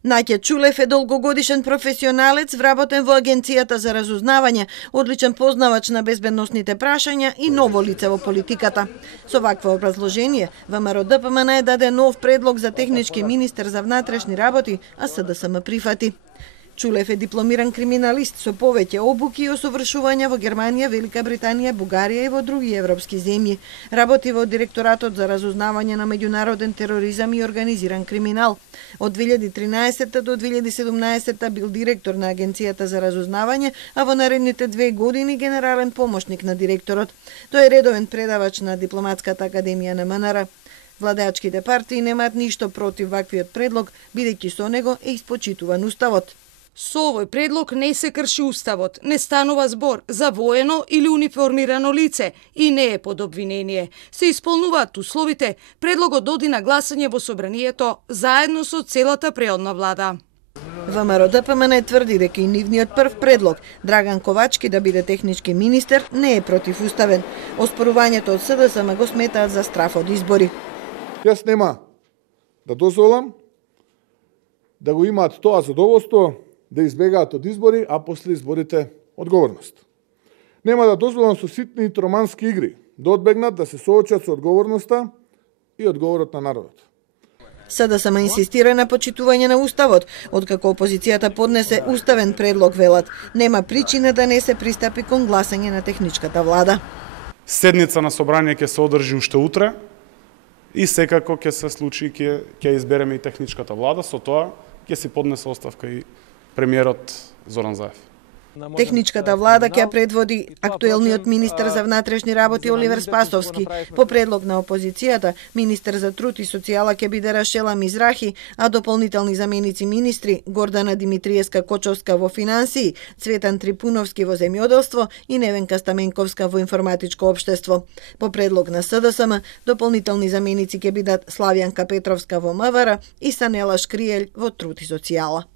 Наќа Чулев е долгогодишен професионалец, вработен во Агенцијата за разузнавање, одличен познавач на безбедносните прашања и ново лице во политиката. Со вакво образложение, ВМРО ДПМН даде нов предлог за технички министер за внатрешни работи, а СДСМ прифати. Чулев е дипломиран криминалист со повеќе обуки и осовршувања во Германија, Велика Британија, Бугарија и во други европски земји. Работи во Директоратот за разузнавање на меѓународен тероризам и организиран криминал. Од 2013 до 2017 бил директор на Агенцијата за разузнавање, а во наредните 2 години генерален помошник на директорот. Тој е редовен предавач на Дипломатската академија на МНР. Владеачките партии немаат ништо против ваквиот предлог, бидејќи со него е испочитуван уставот. Со овој предлог не се крши уставот, не станува збор за воено или униформирано лице и не е под обвинение. Се исполнуваат условите, предлогот доди на гласање во собранието заедно со целата преодна влада. ВМРО ДПМН тврди дека и нивниот прв предлог, Драган Ковачки да биде технички министер, не е противуставен. Оспорувањето од СДСМ го сметаат за страф од избори. Јас нема да дозволам да го имаат тоа задоволство да избегаат од избори, а после изборите одговорност. Нема да дозволам со ситни и тромански игри да одбегнат да се соочат со одговорноста и одговорот на народот. СДСМ инсистира на почитување на уставот, откако опозицијата поднесе уставен предлог, велат. Нема причина да не се пристапи кон гласање на техничката влада. Седница на собрание ќе се одржи уште утре и секако ќе се случи, ќе избереме и техничката влада, со тоа ќе си поднесе оставка и премиерот Зоран Заев. Техничката влада ќе предводи актуелниот министер за внатрешни работи Оливер Спасовски. По предлог на опозицијата, министер за труд и социјала ќе биде Рашела Мизрахи, а дополнителни заменици министри Гордана Димитриевска-Кочовска во финансии, Цветан Трипуновски во земјоделство и Невенка Стаменковска во информатичко општество. По предлог на СДСМ, дополнителни заменици ќе бидат Славјанка Петровска во МВР и Санела Шкриелј во труд и социјала.